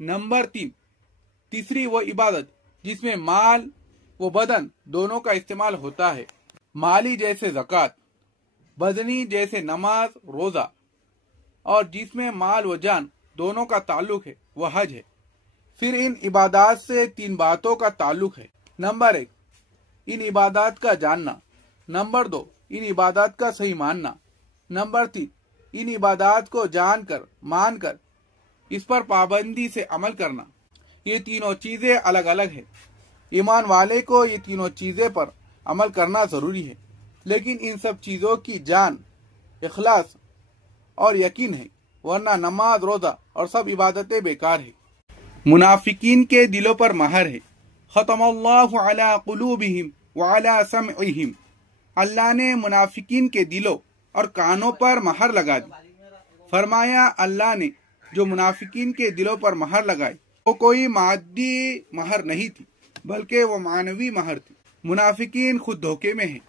Number 3, तीसरी वो इबादत जिसमें माल व बदन दोनों का इस्तेमाल होता है, माली जैसे ज़कात, बदनी जैसे नमाज रोज़ा, और जिसमें माल व जान दोनों का ताल्लुक है वह हज है। फिर इन इबादत से 3 बातों का ताल्लुक है। नंबर 1, इन इबादत का जानना। नंबर 2, इन इबादत का सही मानना। नंबर 3, इन इबादत को जानकर मानकर इस पर पाबंदी से अमल करना। ये तीनों चीजें अलग अलग है। ईमान वाले को ये तीनों चीजें पर अमल करना जरूरी है, लेकिन इन सब चीजों की जान, इखलास और यकीन है, वरना नमाज रोजा और सब इबादतें बेकार है। मुनाफिकीन के दिलों पर महर है। खतमल्लाहु अला कुलूबिहिम व अला समइहिम, अल्लाह ने मुनाफिकीन के दिलों और कानों पर महर लगा दी। फरमाया अल्लाह ने जो मुनाफिकीन के दिलों पर महर लगाई वो कोई मादी महर नहीं थी, बल्कि वो मानवी महर थी। मुनाफिकीन खुद धोखे में हैं।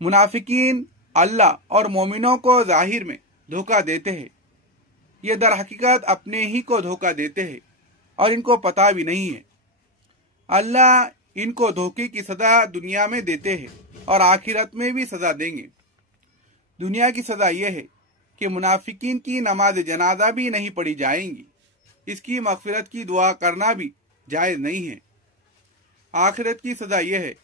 मुनाफिकीन अल्लाह और मोमिनों को जाहिर में धोखा देते हैं। ये दर हकीकत अपने ही को धोखा देते हैं और इनको पता भी नहीं है। अल्लाह इनको धोखे की सजा दुनिया में देते हैं और आखिरत में भी सजा देंगे। दुनिया की सजा यह है कि मुनाफिकीन की नमाज जनाजा भी नहीं पढ़ी जाएंगी, इसकी मगफिरत की दुआ करना भी जायज नहीं है। आखिरत की सजा यह है,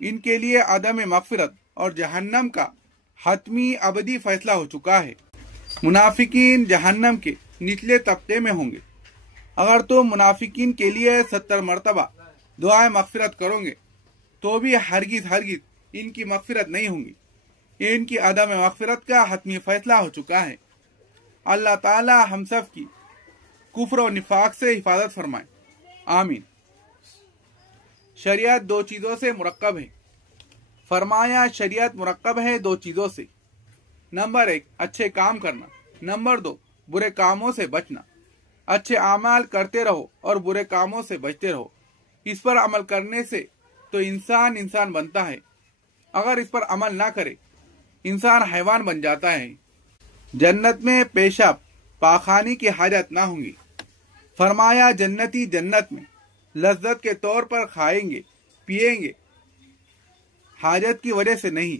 इनके लिए अदम मगफिरत और जहन्नम का हतमी अबदी फैसला हो चुका है। मुनाफिकीन जहन्नम के निचले तबके में होंगे। अगर तुम मुनाफिकीन के लिए 70 मरतबा दुआएं मगफिरत करोगे तो भी हरगिज हरगिज इनकी मगफिरत नहीं होगी। इनकी अदम मगफिरत का हतमी फैसला हो चुका है। अल्लाह ताला हम सब की कुफ्र और निफाक से हिफाजत फरमाए, आमीन। शरीयत 2 चीजों से मुरक्कब है। फरमाया शरीयत मुरक्कब है 2 चीजों से। नंबर 1, अच्छे काम करना। नंबर 2, बुरे कामों से बचना। अच्छे आमाल करते रहो और बुरे कामों से बचते रहो। इस पर अमल करने से तो इंसान बनता है। अगर इस पर अमल ना करे इंसान हैवान बन जाता है। जन्नत में पेशाब पाखानी की हाजत ना होगी। फरमाया जन्नती जन्नत में लज्जत के तौर पर खाएंगे पिएंगे, हाजत की वजह से नहीं।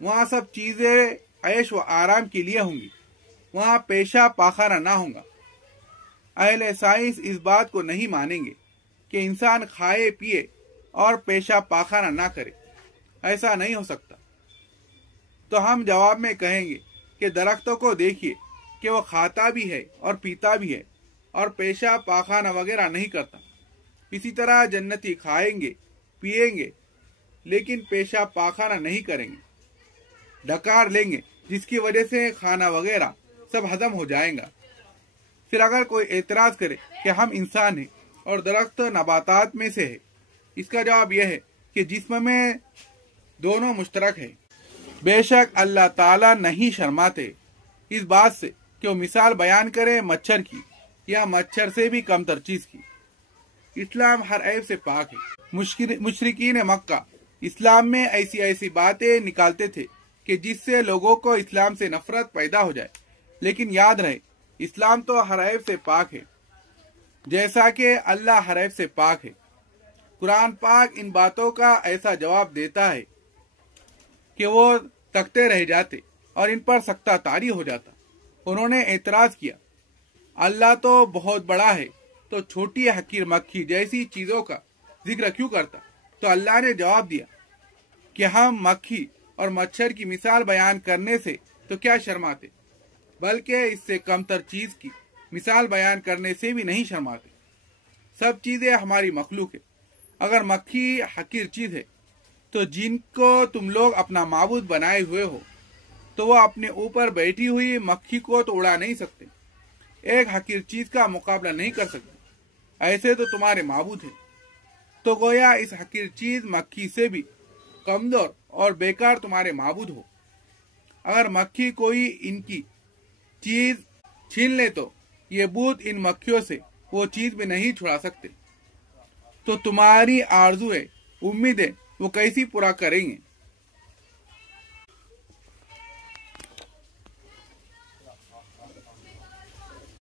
वहाँ सब चीजें ऐश व आराम के लिए होंगी। वहाँ पेशाब पाखाना ना होगा। अहले साइंस इस बात को नहीं मानेंगे कि इंसान खाए पिए और पेशाब पाखाना ना करे। ऐसा नहीं हो सकता। तो हम जवाब में कहेंगे कि दरख्तों को देखिए कि वो खाता भी है और पीता भी है और पेशाब पाखाना वगैरह नहीं करता। इसी तरह जन्नती खाएंगे पिएंगे लेकिन पेशाब पाखाना नहीं करेंगे, डकार लेंगे जिसकी वजह से खाना वगैरह सब हजम हो जाएगा। फिर अगर कोई एतराज करे कि हम इंसान हैं और दरख्त नबातात में से है, इसका जवाब यह है कि जिस्म में दोनों मुश्तरक है। बेशक अल्लाह ताला नहीं शर्माते इस बात से कि वो मिसाल बयान करे मच्छर की या मच्छर से भी कमतर चीज की। इस्लाम हर ऐब से पाक है। मुशरिकीन मक्का इस्लाम में ऐसी ऐसी बातें निकालते थे कि जिससे लोगों को इस्लाम से नफरत पैदा हो जाए। लेकिन याद रहे इस्लाम तो हर ऐब से पाक है, जैसा कि अल्लाह हर ऐब से पाक है। कुरान पाक इन बातों का ऐसा जवाब देता है कि वो तकते रह जाते और इन पर सख्ता तारी हो जाता। उन्होंने एतराज किया, अल्लाह तो बहुत बड़ा है, तो छोटी हकीर मक्खी जैसी चीजों का जिक्र क्यों करता? तो अल्लाह ने जवाब दिया कि हम मक्खी और मच्छर की मिसाल बयान करने से तो क्या शर्माते, बल्कि इससे कमतर चीज की मिसाल बयान करने से भी नहीं शर्माते। सब चीजें हमारी मखलूक है। अगर मक्खी हकीर चीज है तो जिनको तुम लोग अपना माबूद बनाए हुए हो, तो वो अपने ऊपर बैठी हुई मक्खी को तो उड़ा नहीं सकते, एक हकीर चीज का मुकाबला नहीं कर सकते। ऐसे तो तुम्हारे माबूद है। तो गोया इस हकीर चीज मक्खी से भी कमजोर और बेकार तुम्हारे माबूद हो। अगर मक्खी कोई इनकी चीज छीन ले तो ये बूत इन मक्खियों से वो चीज भी नहीं छुड़ा सकते। तो तुम्हारी आरज़ुएं उम्मीदें वो कैसी पूरा करेंगे?